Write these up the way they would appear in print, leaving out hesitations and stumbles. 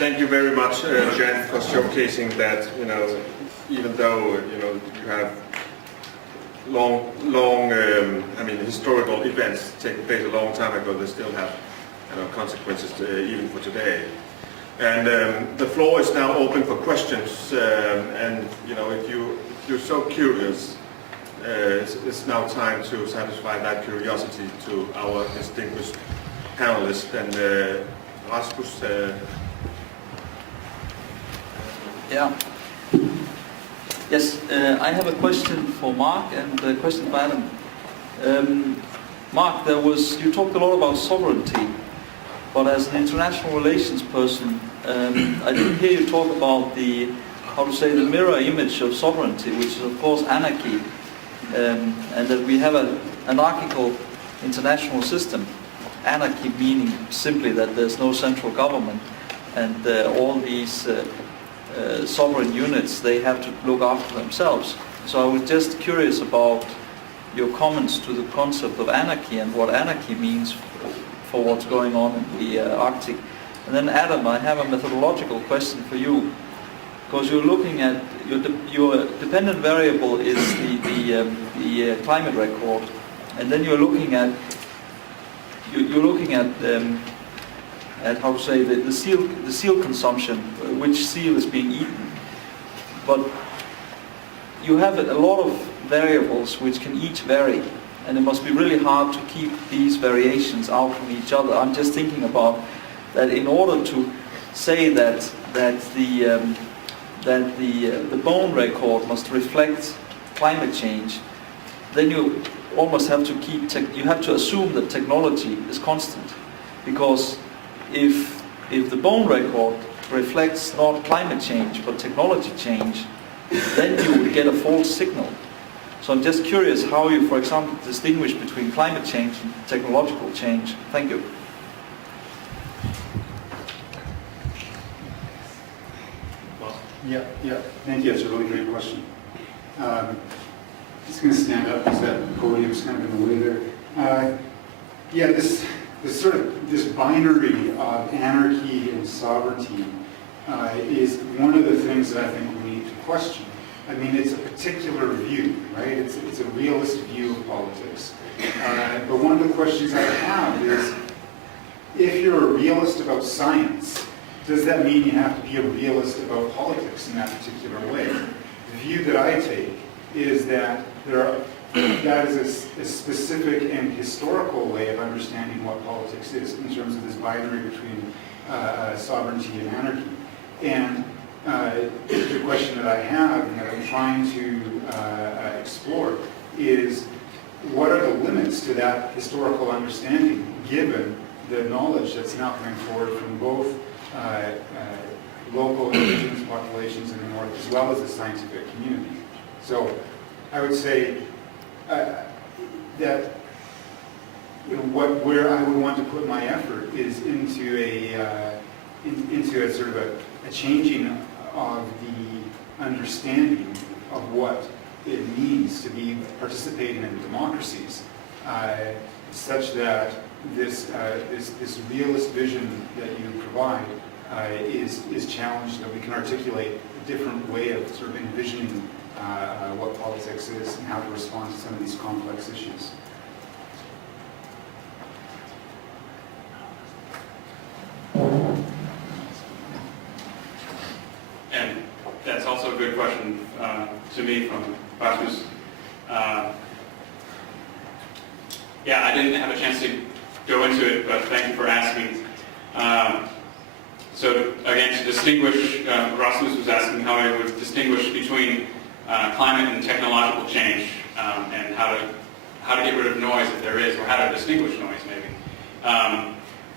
Thank you very much, Jan, for showcasing that, even though, you have historical events taking place a long time ago, they still have, consequences even for today. And the floor is now open for questions, and, if you're so curious, it's now time to satisfy that curiosity to our distinguished panelists. And Rasmus. Yeah. Yes, I have a question for Mark and a question for Adam. Mark, you talked a lot about sovereignty, but as an international relations person, I didn't hear you talk about the mirror image of sovereignty, which is of course anarchy, and that we have an anarchical international system. Anarchy meaning simply that there's no central government, and all these sovereign units, they have to look after themselves. So I was just curious about your comments to the concept of anarchy and what anarchy means for what's going on in the Arctic. And then Adam, I have a methodological question for you, because you're looking at your dependent variable is the climate record, and then you're looking at the seal consumption, which seal is being eaten. But you have a lot of variables which can each vary, and it must be really hard to keep these variations out from each other. I'm just thinking about that in order to say that the bone record must reflect climate change, then you almost have to you have to assume that technology is constant, because if the bone record reflects not climate change but technology change, then you would get a false signal. So I'm just curious how you, for example, distinguish between climate change and technological change. Thank you. Yeah. Thank you. That's a really great question. Just going to stand up because that podium's kind of in the way there. This binary of anarchy and sovereignty is one of the things that I think we need to question. I mean, it's a particular view, right? It's a realist view of politics. But one of the questions I have is, if you're a realist about science, does that mean you have to be a realist about politics in that particular way? The view that I take is that that is a specific and historical way of understanding what politics is in terms of this binary between sovereignty and anarchy. And the question that I have and that I'm trying to explore is, what are the limits to that historical understanding given the knowledge that's now coming forward from both local indigenous populations in the north as well as the scientific community? So I would say that where I would want to put my effort is into a sort of a changing of the understanding of what it means to be participating in democracies, such that this realist vision that you provide is challenged, that we can articulate a different way of sort of envisioning what politics is and how to respond to some of these complex issues. And that's also a good question to me from Rasmus. I didn't have a chance to go into it, but thank you for asking. So again, to distinguish, Rasmus was asking how I would distinguish between climate and technological change, and how to get rid of noise if there is, or how to distinguish noise maybe.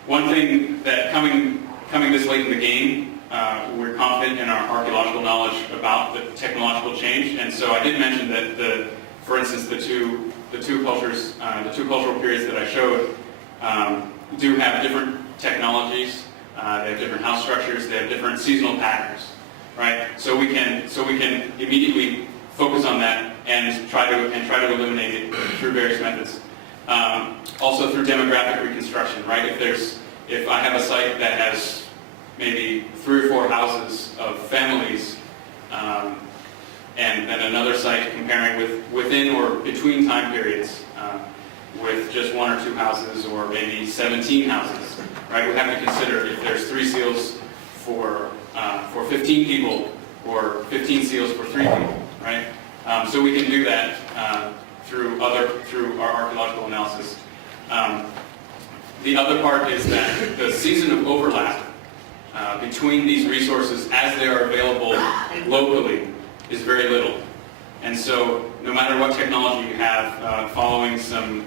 One thing that coming this late in the game, we're confident in our archaeological knowledge about the technological change, and so I did mention that for instance, the two cultural periods that I showed do have different technologies. They have different house structures. They have different seasonal patterns, right? So we can immediately focus on that and try to eliminate it through various methods. Also through demographic reconstruction, right? If I have a site that has maybe 3 of families, and then another site comparing within or between time periods with just 1 or 2 houses or maybe 17 houses, right? We have to consider if there's 3 seals for 15 people or 15 seals for 3 people, right? So we can do that through our archaeological analysis. The other part is that the season of overlap between these resources as they are available locally is very little. And so no matter what technology you have, following some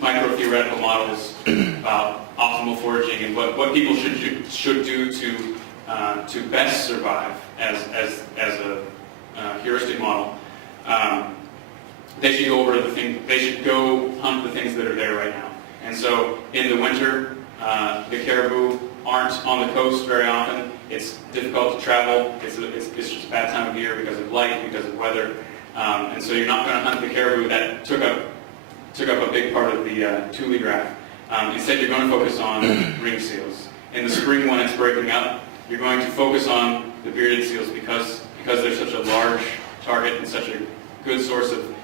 micro-theoretical models about optimal foraging and what people should do to best survive as a heuristic model, they should go hunt the things that are there right now. And so in the winter, the caribou aren't on the coast very often. It's difficult to travel. It's just a bad time of year because of light, because of weather. And so you're not going to hunt the caribou that took up a big part of the Thule graph. Instead, you're going to focus on ring seals. In the spring, when it's breaking up, you're going to focus on the bearded seals because they're such a large target and such a good source of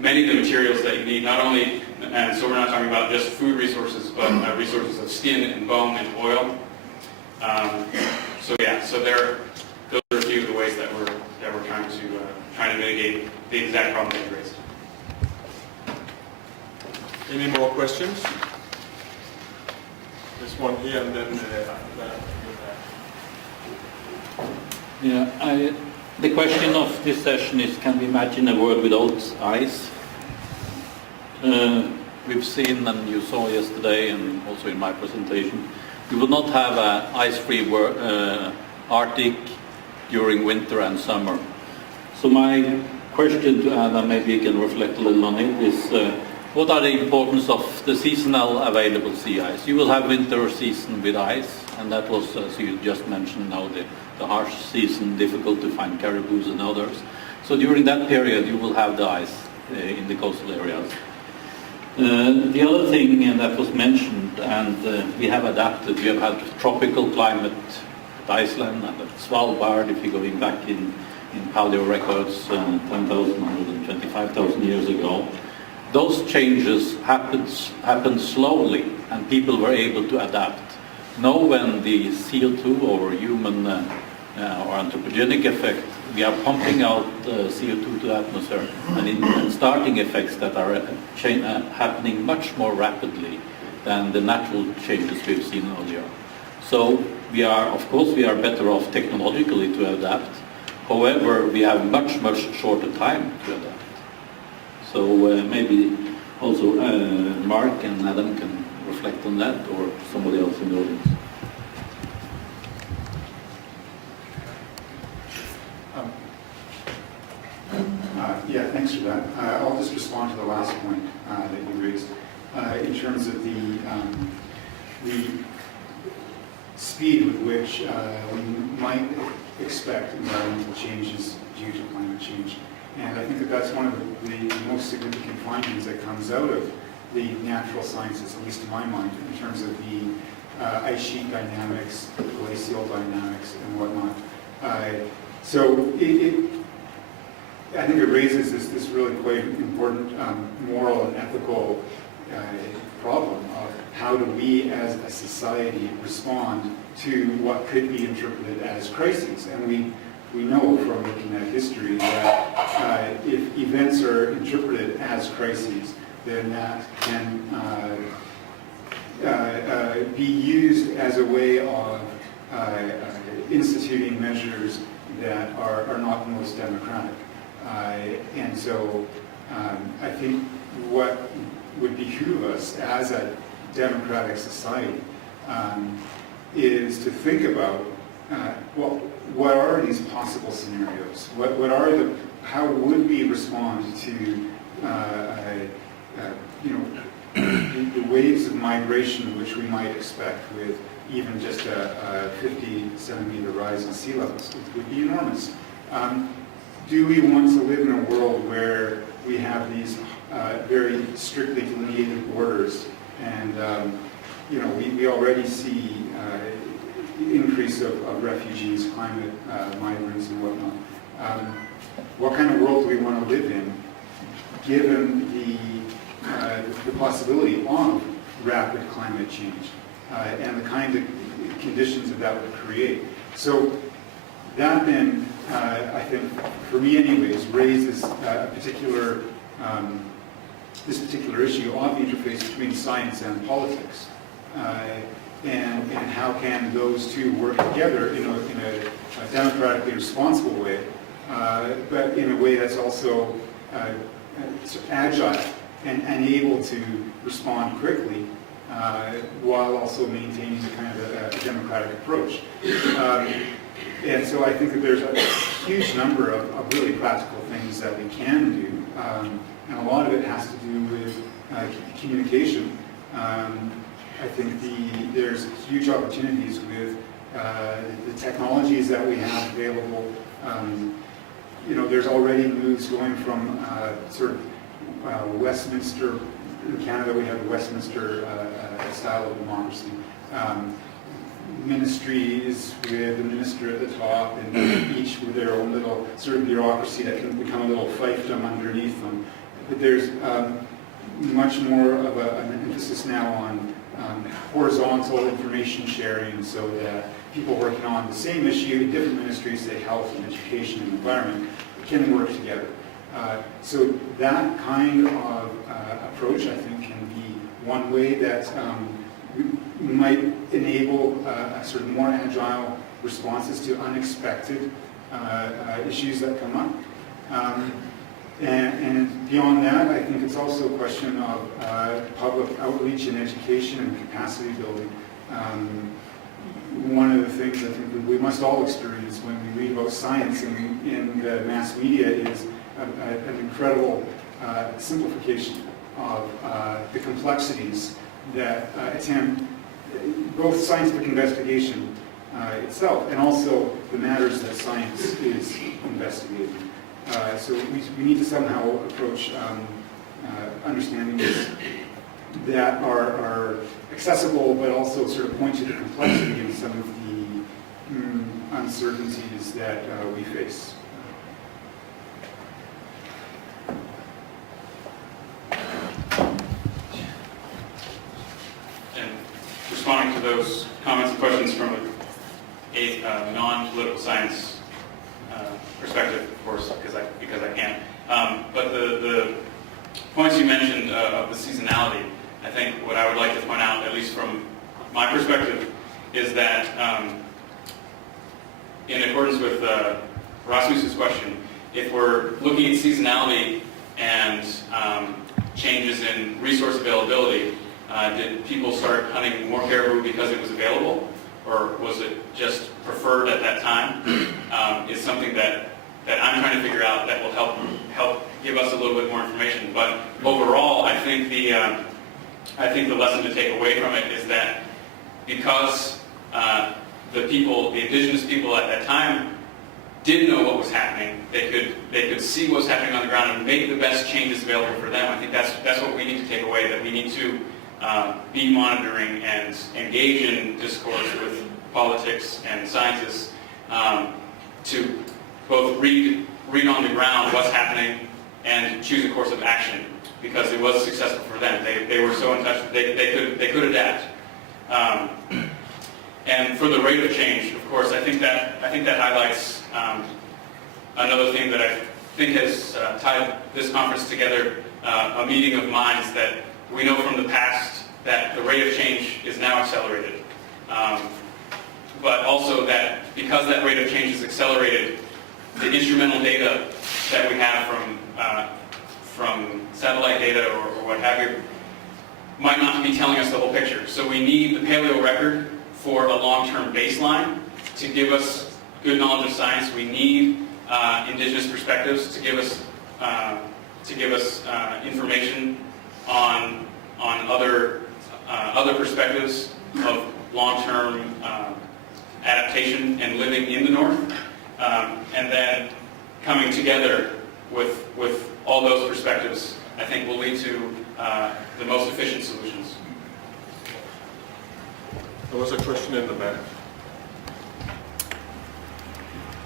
many of the materials that you need. Not only, and so we're not talking about just food resources, but resources of skin and bone and oil. So those are a few of the ways that we're trying to mitigate the exact problem that you raised. Any more questions? This one here and then after that. Yeah, the question of this session is, can we imagine a world without ice? We've seen, and you saw yesterday and also in my presentation, we will not have an ice-free Arctic during winter and summer. So my question to Adam, maybe you can reflect a little on it, is what are the importance of the seasonal available sea ice? You will have winter season with ice, and that was, as you just mentioned now, the harsh season, difficult to find caribous and others. So during that period you will have the ice in the coastal areas. The other thing that was mentioned, and we have adapted, we have had tropical climate at Iceland and at Svalbard, if you're going back in paleo records 10,000, 125,000 years ago. Those changes happened slowly, and people were able to adapt. Now when the CO2 or human or anthropogenic effect, we are pumping out CO2 to the atmosphere, and starting effects that are happening much more rapidly than the natural changes we've seen earlier. So we are, of course, we are better off technologically to adapt. However, we have much shorter time to adapt. So maybe also Mark and Adam can reflect on that, or somebody else in the audience. Yeah, thanks for that. I'll just respond to the last point that you raised in terms of the speed with which we might expect environmental changes due to climate change. And I think that that's one of the most significant findings that comes out of the natural sciences, at least in my mind, in terms of the ice sheet dynamics, glacial dynamics, and whatnot. So I think it raises this really quite important moral and ethical problem of how do we as a society respond to what could be interpreted as crises. And we know from looking at history that if events are interpreted as crises, then that can be used as a way of instituting measures that are not the most democratic. And so I think what would behoove us as a democratic society is to think about what are these possible scenarios? How would we respond to the waves of migration which we might expect with even just a 50 centimeter rise in sea levels? It would be enormous. Do we want to live in a world where we have these very strictly delineated borders, and we already see increased use of refugees, climate migrants, and whatnot. What kind of world do we want to live in, given the possibility of rapid climate change and the kind of conditions that would create? So that then, I think, for me anyways, raises this particular issue of the interface between science and politics. And how can those two work together in a democratically responsible way, but in a way that's also agile and able to respond quickly, while also maintaining a kind of a democratic approach. And so I think that there's a huge number of really practical things that we can do, and a lot of it has to do with communication. I think there's huge opportunities with the technologies that we have available. There's already moves going from sort of Westminster. In Canada, we have the Westminster style of democracy. Ministries with the minister at the top, and each with their own little sort of bureaucracy that can become a little fiefdom underneath them. But there's much more of an emphasis now on horizontal information sharing, so that people working on the same issue in different ministries, say health and education and environment, can work together. So that kind of approach, I think, can be one way that might enable sort of more agile responses to unexpected issues that come up. And beyond that, I think it's also a question of public outreach and education and capacity building. One of the things I think that we must all experience when we read about science in the mass media is an incredible simplification of the complexities that attempt both scientific investigation itself and also the matters that science is investigating. So we need to somehow approach understandings that are accessible, but also sort of point to the complexity in some of the uncertainties that we face. And responding to those comments and questions from a non-political science perspective, of course, because I can. But the points you mentioned of the seasonality, I think what I would like to point out, at least from my perspective, is that in accordance with Rasmus's question, if we're looking at seasonality and changes in resource availability, did people start hunting more caribou because it was available, or was it just preferred at that time? Is something that I'm trying to figure out that will help give us a little bit more information. But overall, I think the lesson to take away from it is that because the indigenous people at that time did know what was happening, they could see what was happening on the ground and make the best changes available for them. I think that's what we need to take away, that we need to be monitoring and engage in discourse with politics and scientists to both read on the ground what's happening and choose a course of action, because it was successful for them. They were so in touch, they could adapt. And for the rate of change, of course, I think that highlights another thing that I think has tied this conference together, a meeting of minds that we know from the past that the rate of change is now accelerated. But also that because that rate of change is accelerated, the instrumental data that we have from satellite data or what have you might not be telling us the whole picture. So we need the paleo record for a long-term baseline to give us good knowledge of science. We need indigenous perspectives to give us information on other perspectives of long-term adaptation and living in the North, and then coming together with all those perspectives, I think will lead to the most efficient solutions. There was a question in the back.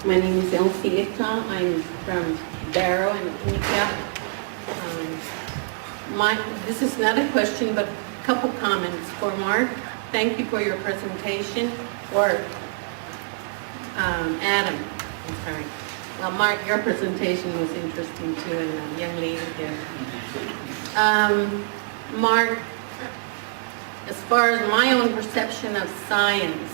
My name is Elsie Ita. I'm from Barrow and Unicap. This is not a question, but a couple comments for Mark. Thank you for your presentation. Or Adam, I'm sorry. Well, Mark, your presentation was interesting too, and the young lady there. Mark, as far as my own perception of science,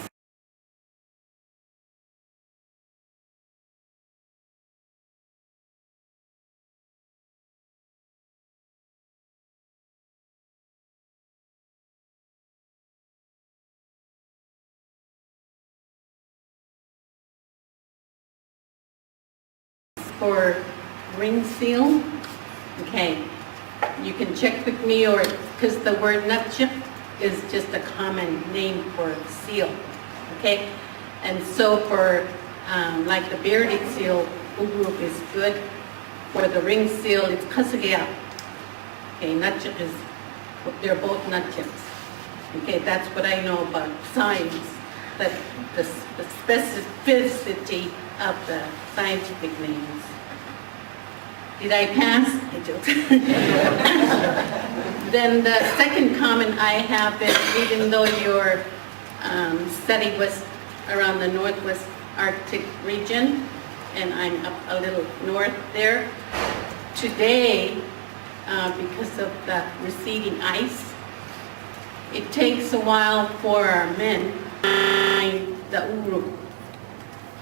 for ring seal, okay, you can check with me, or because the word nutship is just a common name for seal, okay? And so for like the bearded seal, Ugrup is good. For the ring seal, it's Kasagea. Okay, nutship is, they're both nutchips. Okay, that's what I know about science, that the specificity of the scientific names. Did I pass? I joked. Then the second comment I have is, even though your study was around the Northwest Arctic region, and I'm up a little north there, today, because of the receding ice, it takes a while for our men to find the Uru,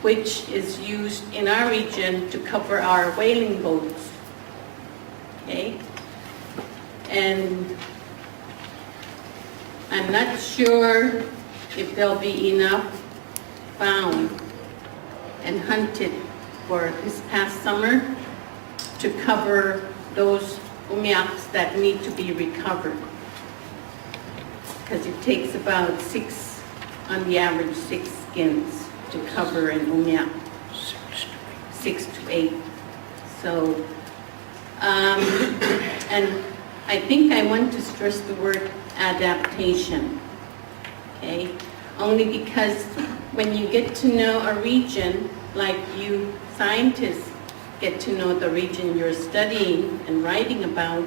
which is used in our region to cover our whaling boats. Okay? And I'm not sure if there'll be enough found and hunted for this past summer to cover those umiaks that need to be recovered. Because it takes about 6, on the average, 6 skins to cover an umiak. 6 to 8. So, and I think I want to stress the word adaptation, okay? Only because when you get to know a region, like you scientists get to know the region you're studying and writing about,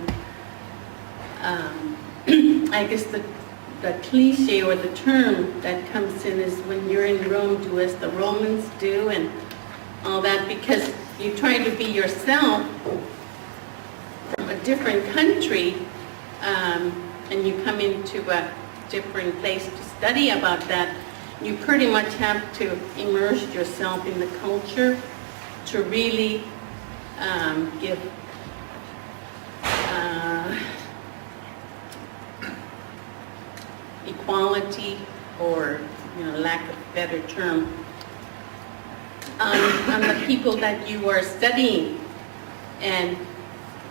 I guess the cliche or the term that comes in is, when you're in Rome, do as the Romans do, and all that, because you try to be yourself from a different country, and you come into a different place to study about that, you pretty much have to immerse yourself in the culture to really give equality, or lack of a better term, on the people that you are studying. And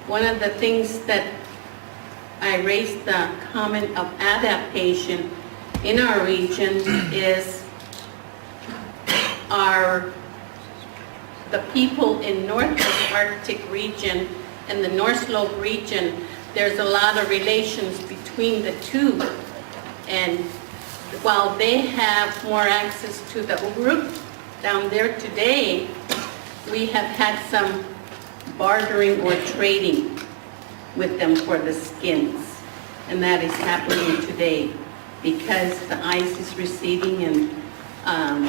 one of the things that I raised the comment of adaptation in our region is the people in Northwest Arctic region and the North Slope region. There's a lot of relations between the two. And while they have more access to the Ugrup down there today, we have had some bartering or trading with them for the skins. And that is happening today because the ice is receding, and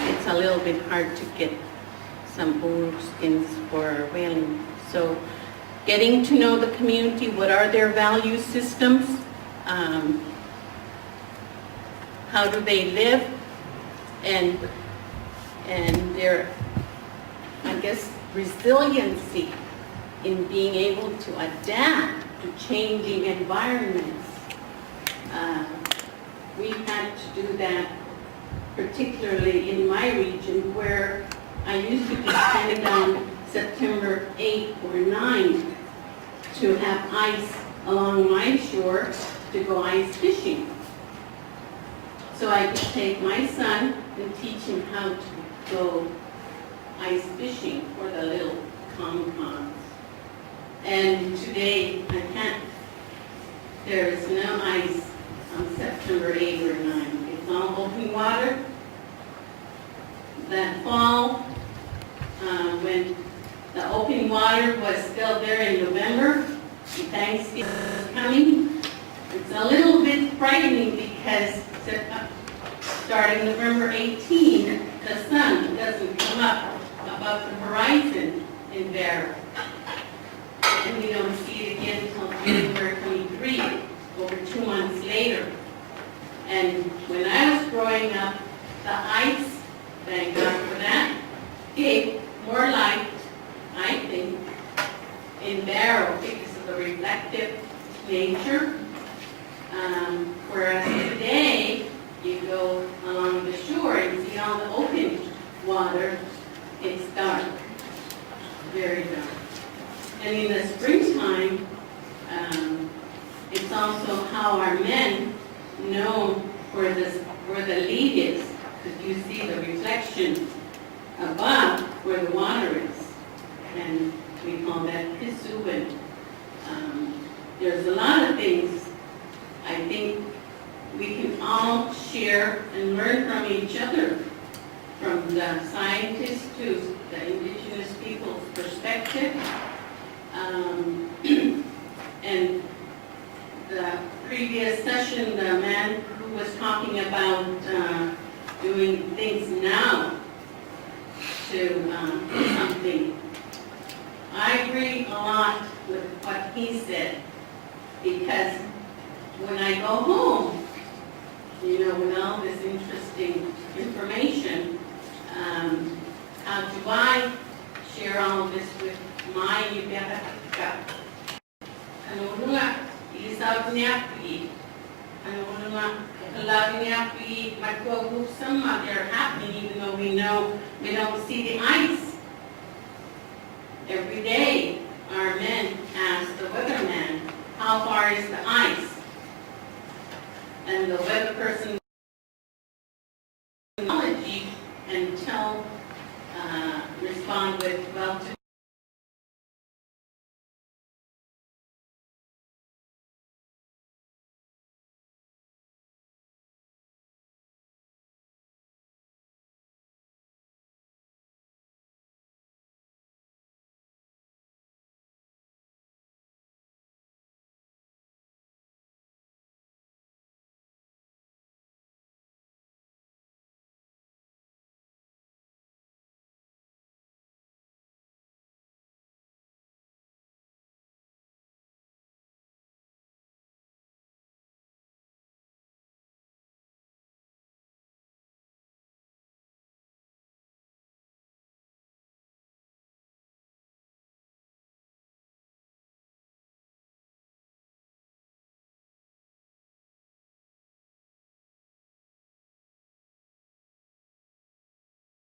it's a little bit hard to get some Ugrup skins for whaling. So getting to know the community, what are their value systems, how do they live, and their, I guess, resiliency in being able to adapt to changing environments. We've had to do that, particularly in my region, where I used to be standing down September 8 or 9 to have ice along my shore to go ice fishing. So I could take my son and teach him how to go ice fishing for the little com-coms. And today I can't. There is no ice on September 8 or 9. It's all open water. That fall, when the open water was still there in November, and Thanksgiving was coming. It's a little bit frightening because starting November 18, the sun doesn't come up above the horizon in Barrow. And we don't see it again until January 23, over 2 months later. And when I was growing up, the ice, thank God for that, gave more light, I think, in Barrow because of the reflective nature. Whereas today, you go along the shore and see all the open water, it's dark, very dark. And in the springtime, it's also how our men know where the lead is, because you see the reflection above where the water is, and we call that pisuan. There's a lot of things I think we can all share and learn from each other, from the scientists to the indigenous people's perspective. And the previous session, the man who was talking about doing things now to do something, I agree a lot with what he said, because when I go home, you know, with all this interesting information, how do I share all this with my Yucateka? Ano nga, ilisab niya pi. Ano nga, lagi niya pi magkogroup sama. They're happening even though we don't see the ice. Every day, our men ask the weatherman, how far is the ice? And the weather person technology and respond with, well,